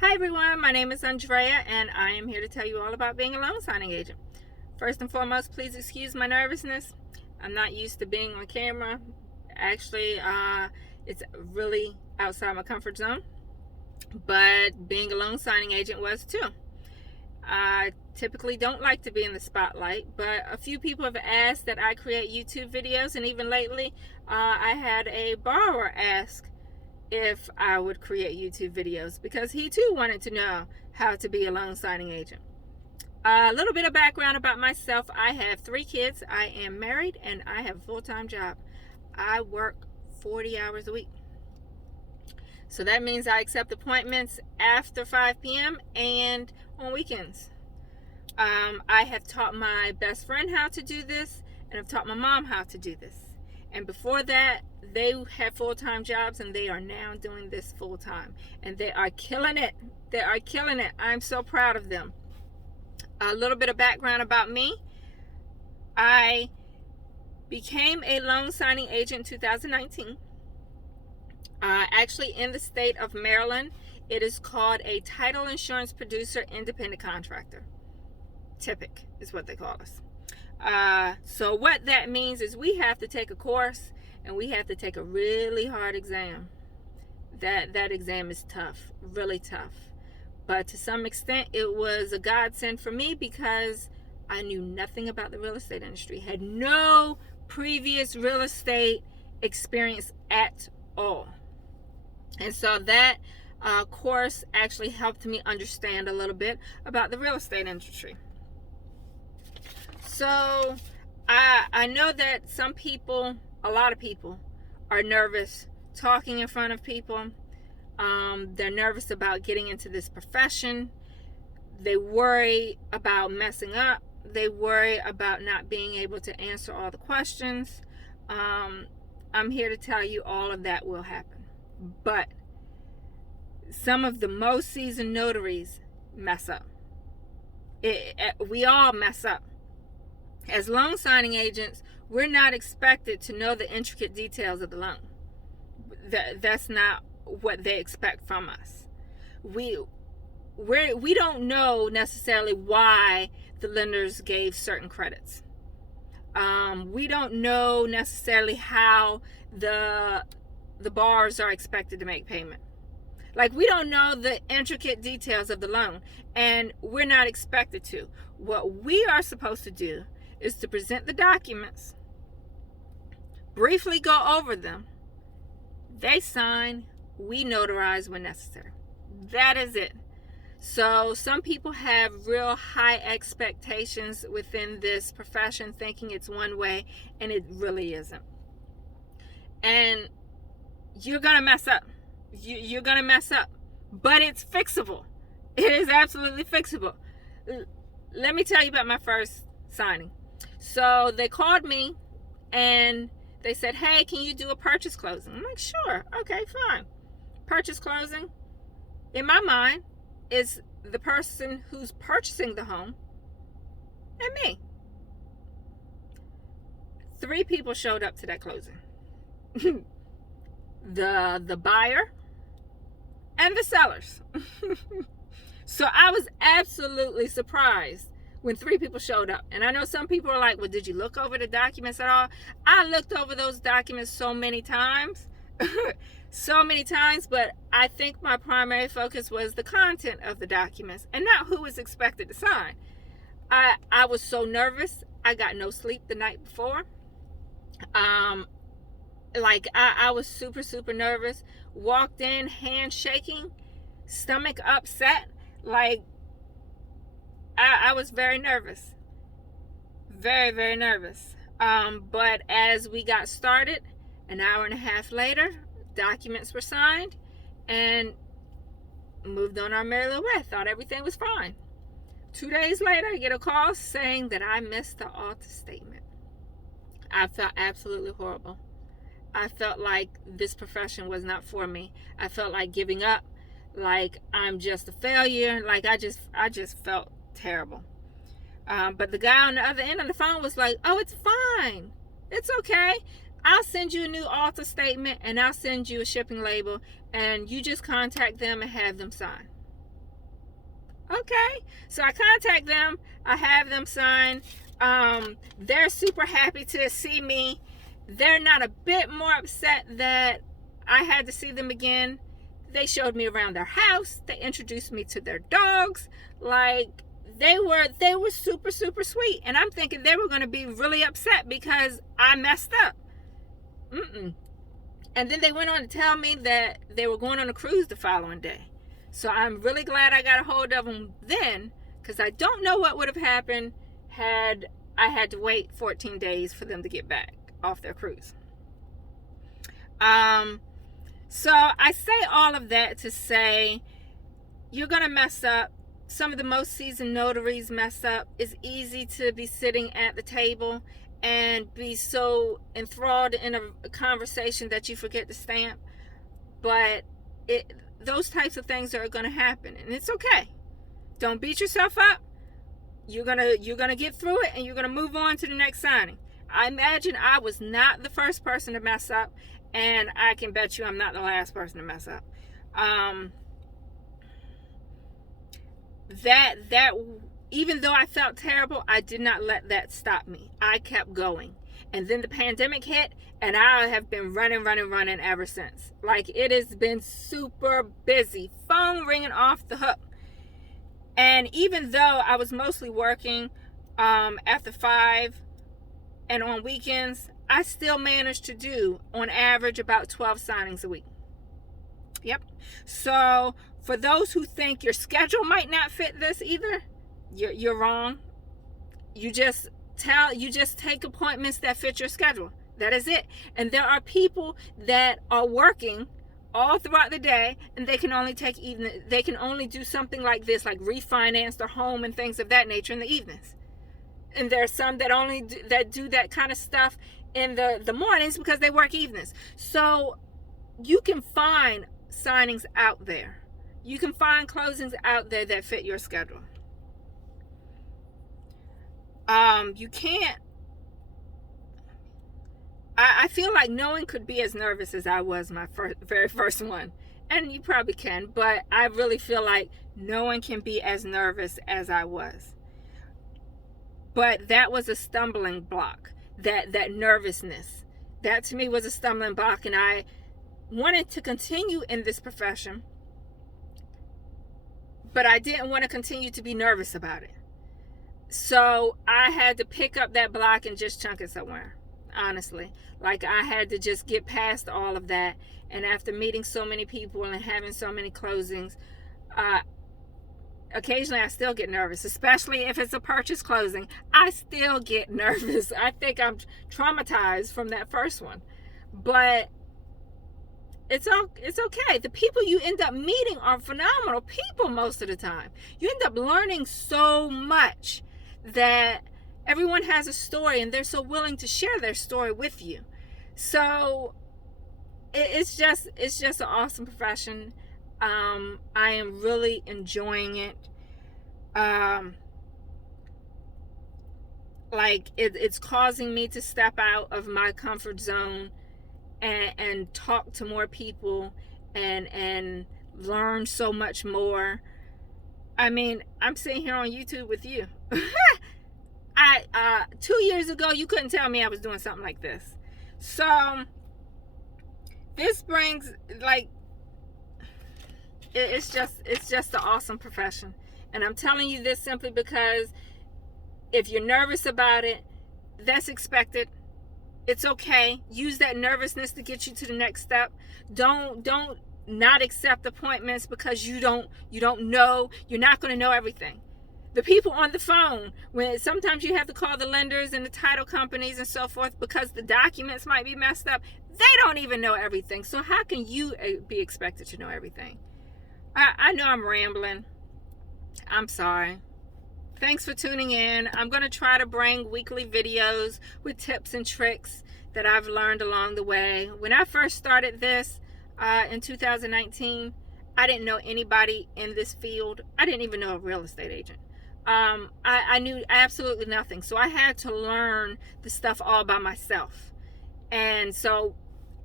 Hi everyone, my name is Andrea and I am here to tell you all about being a loan signing agent. First and foremost, please excuse my nervousness. I'm not used to being on camera. Actually, it's really outside my comfort zone, but being a loan signing agent was too. I typically don't like to be in the spotlight, but a few people have asked that I create YouTube videos, and even lately, I had a borrower ask if I would create YouTube videos because he too wanted to know how to be a loan signing agent. A little bit of background about myself. I have 3 kids. I am married and I have a full-time job. I work 40 hours a week. So that means I accept appointments after 5 p.m. and on weekends. I have taught my best friend how to do this, and I've taught my mom how to do this. And before that, they had full-time jobs, and they are now doing this full-time. And they are killing it. They are killing it. I'm so proud of them. A little bit of background about me. I became a loan signing agent in 2019. Actually in the state of Maryland. It is called a title insurance producer independent contractor. TIPIC is what they call us. So what that means is we have to take a course and we have to take a really hard exam. That exam is tough, really tough. But to some extent, it was a godsend for me because I knew nothing about the real estate industry, had no previous real estate experience at all. And so that course actually helped me understand a little bit about the real estate industry. So I know that some people, a lot of people, are nervous talking in front of people. They're nervous about getting into this profession. They worry about messing up. They worry about not being able to answer all the questions. I'm here to tell you all of that will happen. But some of the most seasoned notaries mess up. We all mess up. As loan signing agents, we're not expected to know the intricate details of the loan. That's not what they expect from us. We don't know necessarily why the lenders gave certain credits. We don't know necessarily how the borrowers are expected to make payment. Like, we don't know the intricate details of the loan, and we're not expected to. What we are supposed to do is to present the documents, briefly go over them, they sign, we notarize when necessary. That is it. So some people have real high expectations within this profession, thinking it's one way, and it really isn't. And you're gonna mess up. You're gonna mess up, but it's fixable. It is absolutely fixable. Let me tell you about my first signing. So they called me and they said, hey, can you do a purchase closing? I'm like, sure, okay, fine. Purchase closing, in my mind, is the person who's purchasing the home and me. 3 people showed up to that closing. the buyer and the sellers. So I was absolutely surprised when 3 people showed up. And I know some people are like, well, did you look over the documents at all? I looked over those documents so many times. So many times, but I think my primary focus was the content of the documents and not who was expected to sign. I was so nervous. I got no sleep the night before. I was super nervous. Walked in, hand shaking, stomach upset. Like, I was very nervous. Very nervous. But as we got started, an hour and a half later, documents were signed and moved on our merry little way. Thought everything was fine. 2 days later, I get a call saying that I missed the Alta statement. I felt absolutely horrible. I felt like this profession was not for me. I felt like giving up, like I'm just a failure. Like I just felt terrible. But the guy on the other end of the phone was like, oh, it's fine. It's okay. I'll send you a new Alta statement and I'll send you a shipping label and you just contact them and have them sign. Okay. So I contact them. I have them sign. They're super happy to see me. They're not a bit more upset that I had to see them again. They showed me around their house. They introduced me to their dogs. Like, they were super, super sweet. And I'm thinking they were going to be really upset because I messed up. And then they went on to tell me that they were going on a cruise the following day. So I'm really glad I got a hold of them then, because I don't know what would have happened had I had to wait 14 days for them to get back off their cruise. So I say all of that to say, you're going to mess up. Some of the most seasoned notaries mess up. It's easy to be sitting at the table and be so enthralled in a conversation that you forget to stamp. But those types of things are going to happen, and it's okay. Don't beat yourself up. You're gonna get through it, and you're gonna move on to the next signing. I imagine I was not the first person to mess up, and I can bet you I'm not the last person to mess up. That even though I felt terrible, I did not let that stop me. I kept going. And then the pandemic hit, and I have been running ever since. Like, it has been super busy. Phone ringing off the hook. And even though I was mostly working after 5 and on weekends, I still managed to do, on average, about 12 signings a week. Yep. So for those who think your schedule might not fit this either, you're wrong. You just take appointments that fit your schedule. That is it. And there are people that are working all throughout the day, and they can only do something like this, like refinance their home and things of that nature in the evenings. And there are some that do that kind of stuff in the mornings because they work evenings. So you can find signings out there. You can find closings out there that fit your schedule. You can't. I feel like no one could be as nervous as I was my very first one. And you probably can, but I really feel like no one can be as nervous as I was. But that was a stumbling block, that nervousness. That to me was a stumbling block, and I wanted to continue in this profession, but I didn't want to continue to be nervous about it. So I had to pick up that block and just chunk it somewhere, honestly. Like, I had to just get past all of that. And after meeting so many people and having so many closings, occasionally I still get nervous, especially if it's a purchase closing. I still get nervous. I think I'm traumatized from that first one. But it's okay. The people you end up meeting are phenomenal people most of the time. You end up learning so much that everyone has a story, and they're so willing to share their story with you. So it's just an awesome profession. I am really enjoying it. It's causing me to step out of my comfort zone and talk to more people and learn so much more. I mean, I'm sitting here on YouTube with you. 2 years ago, you couldn't tell me I was doing something like this. So this brings, like, it's just an awesome profession. And I'm telling you this simply because if you're nervous about it, that's expected. It's okay. Use that nervousness to get you to the next step. Don't not accept appointments because you don't know. You're not going to know everything. The people on the phone, when sometimes you have to call the lenders and the title companies and so forth because the documents might be messed up, they don't even know everything. So how can you be expected to know everything? I know I'm rambling. I'm sorry. Thanks for tuning in. I'm going to try to bring weekly videos with tips and tricks that I've learned along the way. When I first started this in 2019, I didn't know anybody in this field. I didn't even know a real estate agent. I knew absolutely nothing. So I had to learn the stuff all by myself. And so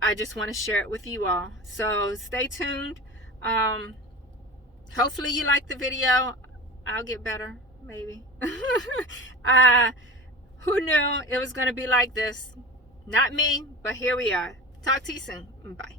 I just want to share it with you all. So stay tuned. Hopefully you like the video. I'll get better, maybe. Who knew it was going to be like this? Not me, but here we are. Talk to you soon. Bye.